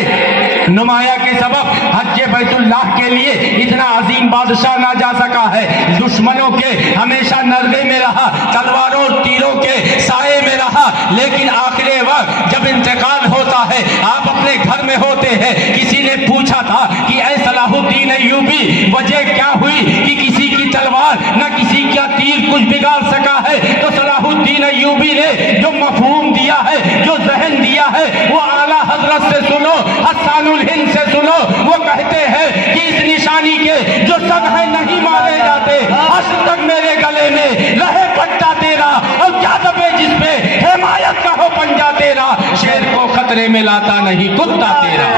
نمایاں کے سبب حج بیت اللہ کے لیے اتنا عظیم بادشاہ نہ جا سکا ہے. دشمنوں کے ہمیشہ نرغے میں رہا، تلواروں اور تیروں کے سائے میں رہا. لیکن آخر وقت جب انتقال ہوتا ہے آپ اپنے گھر میں ہوتے ہیں، کسی نے پوچھا تھا کہ اے صلاح الدین ایوبی وجہ کیا ہوئی کہ کسی کی تلوار نہ کسی کا تیر کچھ بگاڑ سکا ہے؟ تو صلاح الدین ایوبی نے جو مفہوم دیا ہے، جو ذہن دیا ہے، وہ اعلیٰ حضرت سے سنو، حسان الہند سے سنو۔ وہ کہتے ہیں کہ اس نشانی کے جو سب ہیں نہیں مارے جاتے، آج تک میرے گلے میں رہے پٹا تیرا، اور کیا دبے جس پہ حمایت کا ہو پنجا تیرا، شیر کو خطرے میں لاتا نہیں کتا تیرا۔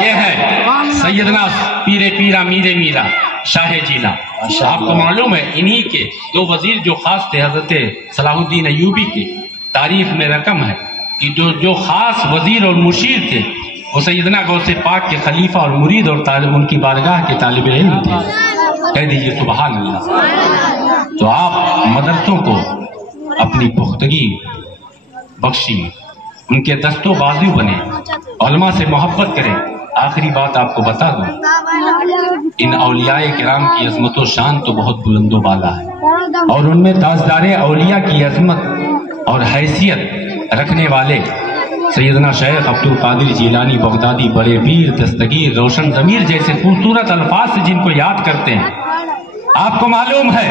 یہ ہے سیدنا پیر پیرا میرے میرا شاہ جیلا۔ آپ کو معلوم ہے انہی کے دو وزیر جو خاص تھے حضرت صلاح الدین ایوبی کے، تاریخ میں رقم ہے کہ جو خاص وزیر اور مشیر تھے وہ سیدنا غوث پاک کے خلیفہ اور مرید اور ان کی بارگاہ کے طالب علم تھے۔ کہہ دیجئے سبحان اللہ۔ تو آپ مدرسوں کو اپنی پختگی بخشی، ان کے دست و بازو بنے، علماء سے محبت کریں۔ آخری بات آپ کو بتا دوں، ان اولیاء کرام کی عظمت و شان تو بہت بلند و بالا ہے، اور ان میں تاجدار اولیاء کی عظمت اور حیثیت رکھنے والے سیدنا شیخ عبد القادر جیلانی بغدادی بڑے پیر، دستگیر، روشن ضمیر جیسے خوبصورت الفاظ سے جن کو یاد کرتے ہیں۔ آپ کو معلوم ہے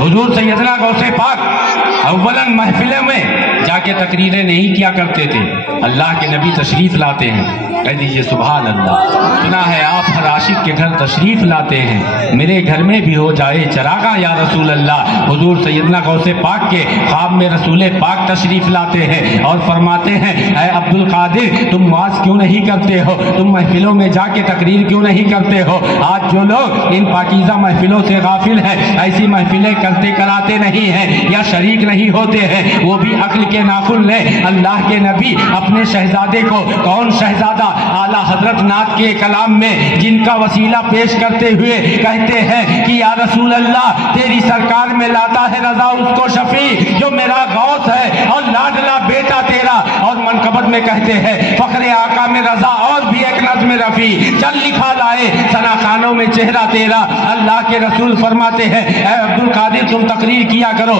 حضور سیدنا غوث پاک اولاً محفلوں میں جا کے تقریریں نہیں کیا کرتے تھے، اللہ کے نبی تشریف لاتے ہیں۔ کہہ دیجئے سبحان اللہ۔ سنا ہے آپ ہر عاشق کے گھر تشریف لاتے ہیں، میرے گھر میں بھی ہو جائے چراغاں یا رسول اللہ۔ حضور سیدنا غوث پاک کے خواب میں رسول پاک تشریف لاتے ہیں اور فرماتے ہیں اے عبد القادر تم واز کیوں نہیں کرتے ہو، تم محفلوں میں جا کے تقریر کیوں نہیں کرتے ہو؟ آج جو لوگ ان پاکیزہ محفلوں سے غافل ہیں، ایسی محفلیں کرتے کراتے نہیں ہیں یا شریک نہیں ہوتے ہیں، وہ بھی عقل کے ناخن لیں۔ اللہ کے نبی اپنے شہزادے کو، کون شہزادہ؟ اعلیٰ حضرت نعت کے کلام میں جن کا وسیلہ پیش کرتے ہوئے کہتے ہیں کہ یا رسول اللہ تیری سرکار میں لاتا ہے رضا اس کو شفیع جو میرا غوث ہے اور لاڈلا بیٹا تیرا، اور منقبت میں کہتے ہیں فخر آقا میں رضا اور بھی ایک نظم رفیع چل لکھا لائے ثنا خانوں میں چہرہ تیرا۔ اللہ کے رسول فرماتے ہیں اے عبد القادر تم تقریر کیا کرو۔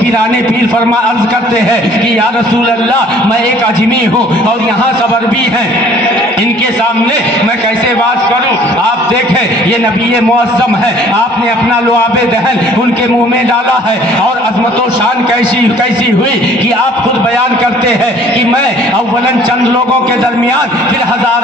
پیرانے پیر عرض کرتے ہیں کہ یا رسول اللہ میں ایک اجمی ہوں اور یہاں سب عربی ہیں، ان کے سامنے میں کیسے واز کروں؟ آپ دیکھیں یہ نبی معظم ہے، آپ نے اپنا لعاب دہن ان کے منہ میں ڈالا ہے، اور عظمت و شان کیسی ہوئی کہ آپ خود بیان کرتے ہیں کہ میں اولاً چند لوگوں کے درمیان پھر ہزار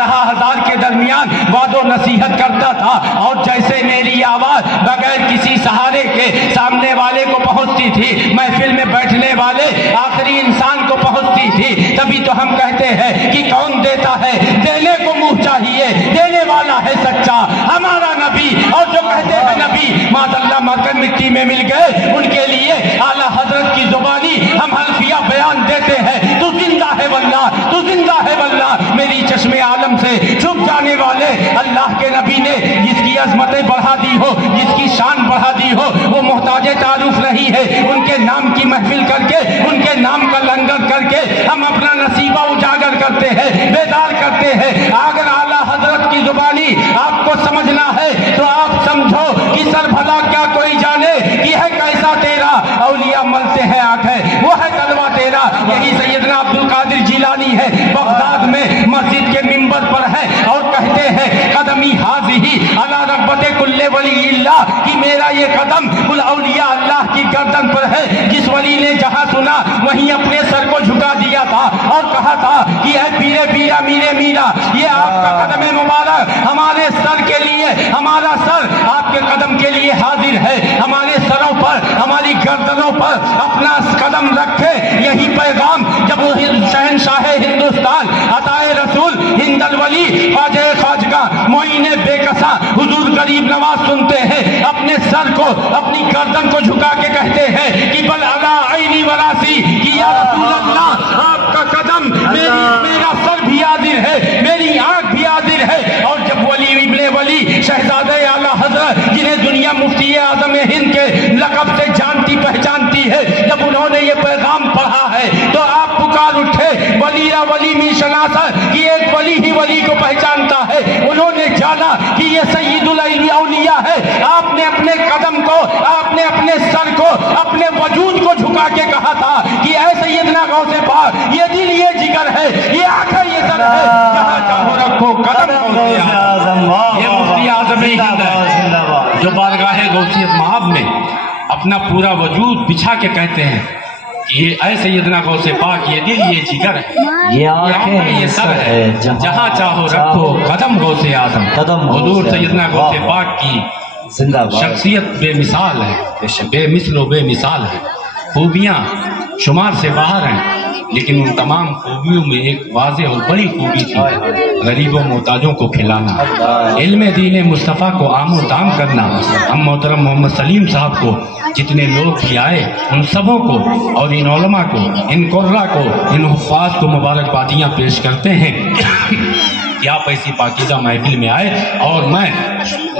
کے درمیان وعد و نصیحت کرتا تھا، اور جیسے میری آواز بغیر کسی سہارے کے سامنے والے کو پہنچتی تھی، محفل میں بیٹھنے والے آخری انسان کو پہنچتی تھی، تبھی تو ہم کہتے ہیں کہ کون دیتا ہے دینے کو منہ چاہیے، دینے والا ہے سچا ہمارا نبی، اور جو کہتے ہیں نبی ماذ اللہ مرکن مٹی میں مل گئے ان کے لیے اعلیٰ حضرت کی زبانی ہم حلفیہ بیان دیتے ہیں تو زندہ ہے واللہ، تو زندہ ہے واللہ، میری چشم عالم سے چھپ جانے والے اللہ کے نبی نے جس کی عظمتیں بڑھا دی ہو، جس کی شان بڑھا دی ہو، وہ محتاج تعارف نہیں ہے، ان کے نام کی محفل کر کے ان کے نام کا لنگر کر کے ہم اپنا نصیبہ اجاگر کرتے ہیں، بیدار کرتے ہیں۔ اگر اعلیٰ حضرت کی زبانی آپ کو سمجھنا ہے تو آپ سمجھو کہ سر بھلا کیا کوئی جانے کہ ہے کیسا تیرا، اولیاء ملتے ہیں آنکھیں وہ ہے تلوہ تیرا۔ یہی سیدنا عبد القادر جیلانی ہے، بغداد میں مسجد کے منبر پر ہے اور کہتے ہیں قدمی حاضی علی رغبت کل ولی اللہ، کہ میرا یہ قدم کل اولیاء اللہ کی گردن پر ہے۔ جس ولی نے جہاں سنا وہیں اپنے سر کو جھکا دیا تھا اور کہا تھا کہ اے پیرے پیرا میرے میرا، یہ آپ کا قدم مبارک ہمارے سر کے لیے، ہمارا سر آپ کے قدم کے لیے حاضر ہے، ہمارے سروں پر ہماری گردنوں پر اپنا قدم رکھے۔ یہی پیغام جب شہنشاہ ہندوستان عطائے رسول ہند الولی خواجہ خواجگاہ معین بے کساں حضور غریب نواز سنتے ہیں، اپنے سر کو اپنی گردن کو جھکا کے کہتے ہیں کہ بل علی عینی وراسی، کہ یا رسول اللہ آپ کا قدم میرا سر بھی حاضر ہے، میری آنکھ بھی حاضر ہے۔ اور جب ولی ابن ولی شہزادہ اعلیٰ حضرت جنہیں دنیا مفتی اعظم ہند کے لقب سے جانتی پہچانتی ہے، جب انہوں نے یہ پیغام پڑھا ہے تو آپ پکار اٹھے ولی را ولی می شناسا، کہ ایک ولی ہی ولی کو پہچانتا ہے۔ انہوں نے جانا کہ یہ سید الاولیاء ہے۔ آپ نے اپنے قدم کو، آپ نے اپنے سر کو، اپنے وجود کو جھکا کے کہا تھا کہ کہ اے سیدنا غوث پاک یہ دل یہ جگر ہے، یہ آنکھیں یہ سر ہے، جہاں چاہو رکھو قدم غوث اعظم۔ یہ مفتی اعظم ہند ہے جو بارگاہ غوثیت مآب میں اپنا پورا وجود بچھا کے کہتے ہیں کہ یہ اے سیدنا غوث پاک یہ دل یہ جگر ہے، یہ آنکھیں یہ سر ہے، جہاں چاہو رکھو قدم غوث اعظم۔ حضور سیدنا غوث پاک کی شخصیت بے مثال ہے، بے مثل و بے مثال ہے، خوبیاں شمار سے باہر ہیں، لیکن ان تمام خوبیوں میں ایک واضح اور بڑی خوبی تھی غریبوں محتاجوں کو کھلانا، علم دین مصطفیٰ کو عام و تام کرنا۔ ہم محترم محمد سلیم صاحب کو جتنے لوگ بھی آئے ان سبوں کو اور ان علماء کو، ان قرہ کو، ان حفاظ کو مبارکبادیاں پیش کرتے ہیں کہ آپ ایسی پاکیزہ محفل میں آئے، اور میں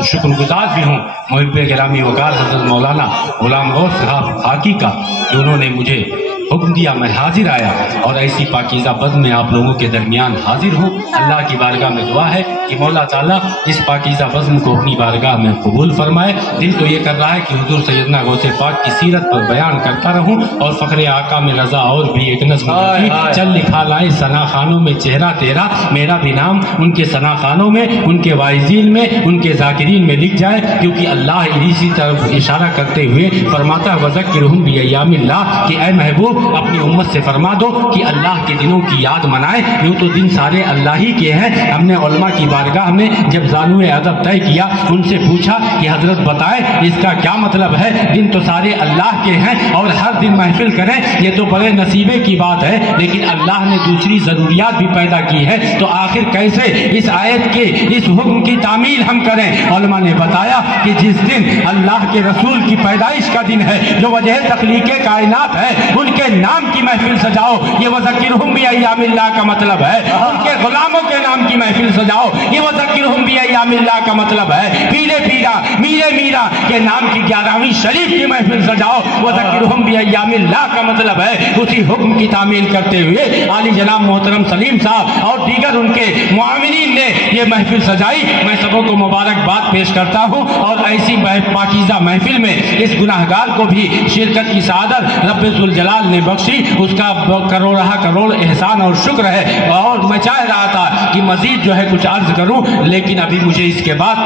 شکر گزار بھی ہوں محب گرامی وقار حضرت مولانا غلام غوث صاحب خاکی کا کہ انہوں نے مجھے حکم دیا، میں حاضر آیا اور ایسی پاکیزہ بزم میں آپ لوگوں کے درمیان حاضر ہوں۔ اللہ کی بارگاہ میں دعا ہے کہ مولا تعالیٰ اس پاکیزہ بزم کو اپنی بارگاہ میں قبول فرمائے۔ دل تو یہ کر رہا ہے کہ حضور سیدنا غوث پاک کی سیرت پر بیان کرتا رہوں، اور فخر آقا میں رضا اور بھی ایک نظم کی چل لکھا لائے ثنا خانوں میں چہرہ تیرا، میرا بھی نام ان کے ثنا خانوں میں، ان کے واعظین میں، ان کے ذاکرین میں لکھ جائے، کیونکہ اللہ اسی طرف اشارہ کرتے ہوئے فرماتا وذکرہم بایام اللہ کہ اے محبوب اپنی امت سے فرما دو کہ اللہ کے دنوں کی یاد منائے۔ یوں تو دن سارے اللہ ہی کے ہیں۔ ہم نے علماء کی بارگاہ میں جب زانوِ ادب طے کیا، ان سے پوچھا کہ حضرت بتائیں اس کا کیا مطلب ہے؟ دن تو سارے اللہ کے ہیں اور ہر دن محفل کریں، یہ تو بڑے نصیبے کی بات ہے، لیکن اللہ نے دوسری ضروریات بھی پیدا کی ہے، تو آخر کیسے اس آیت کے اس حکم کی تعمیل ہم کریں؟ علماء نے بتایا کہ جس دن اللہ کے رسول کی پیدائش کا دن ہے، جو وجہ تخلیق کائنات ہے، ان کے نام کی محفل سجاؤ، یہ وذکرہم بایام اللہ کا مطلب ہے۔ ان کے غلاموں کے نام کی محفل سجاؤ، یہ وذکرہم بایام اللہ کا مطلب ہے۔ پیرے پیرا میرے میرا کے نام کی 11ویں شریف کی محفل سجاؤ، وذکرہم بایام اللہ کا مطلب ہے۔ اسی حکم کی تعمیل کرتے ہوئے عالی جناب محترم سلیم صاحب اور دیگر ان کے معاونین نے یہ محفل سجائی۔ میں سبوں کو مبارکباد پیش کرتا ہوں، اور ایسی پاکیزہ محفل میں اس گناہگار کو بھی شرکت کی سعادت رب ذوالجلال نے بخشی، اس کا کروڑہ کروڑ احسان اور شکر ہے۔ اور میں چاہ رہا تھا کہ مزید جو ہے کچھ عرض کروں، لیکن ابھی مجھے اس کے بعد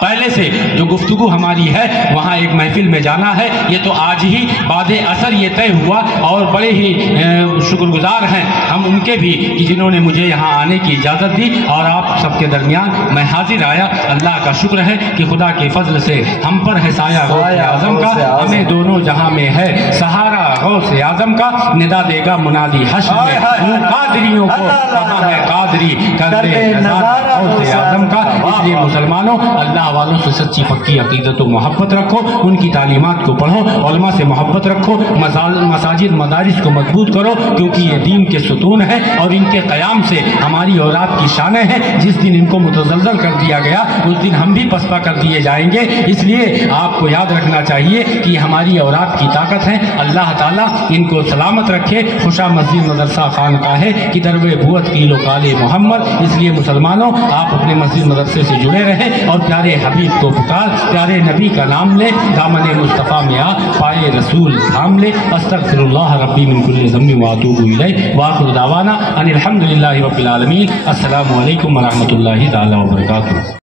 پہلے سے جو گفتگو ہماری ہے وہاں ایک محفل میں جانا ہے۔ یہ تو آج ہی بعد اثر یہ طے ہوا، اور بڑے ہی شکر گزار ہیں ہم ان کے بھی کہ جنہوں نے مجھے یہاں آنے کی اجازت دی اور آپ سب کے درمیان میں حاضر آیا۔ اللہ کا شکر ہے کہ خدا کے فضل سے ہم پر ہے سایہ غوث اعظم کا، ہمیں دونوں جہاں میں ہے سہارا غوث اعظم کا۔ ندا دے گا منادی حشر میں ان قادریوں کو، کہاں ہے قادری کر دے نظارہ غوث اعظم کا۔ اس لیے مسلمانوں اللہ والوں سے سچی پکی عقیدت و محبت رکھو، ان کی تعلیمات کو پڑھو، علماء سے محبت رکھو، مساجد مدارس کو مضبوط کرو، کیونکہ یہ دین کے ستون ہیں اور ان کے قیام سے ہماری اور آپ کی شانیں ہیں۔ جس دن ان کو متزلزل کر دیا گیا اس دن ہم بھی پسپا کر دیے جائیں گے۔ اس لیے آپ کو یاد رکھنا چاہیے کہ ہماری اور آپ کی طاقت ہے۔ اللہ تعالیٰ ان کو سلامت رکھے۔ خوشا مسجد مدرسہ خانقاہ کی درب بوت کی لوکال محمد۔ اس لیے مسلمانوں آپ اپنے مسجد مدرسے سے جڑے رہیں اور پیارے حبیب کو پکار، پیارے نبی کا نام لے، دامن مصطفیٰ میں آ پائے رسول تھام لے۔ استغفر اللہ ربی من کل ذنب واتوب الیہ، وآخر دعوانا ان الحمد للہ رب العالمین۔ السلام علیکم ورحمۃ اللہ تعالی وبرکاتہ۔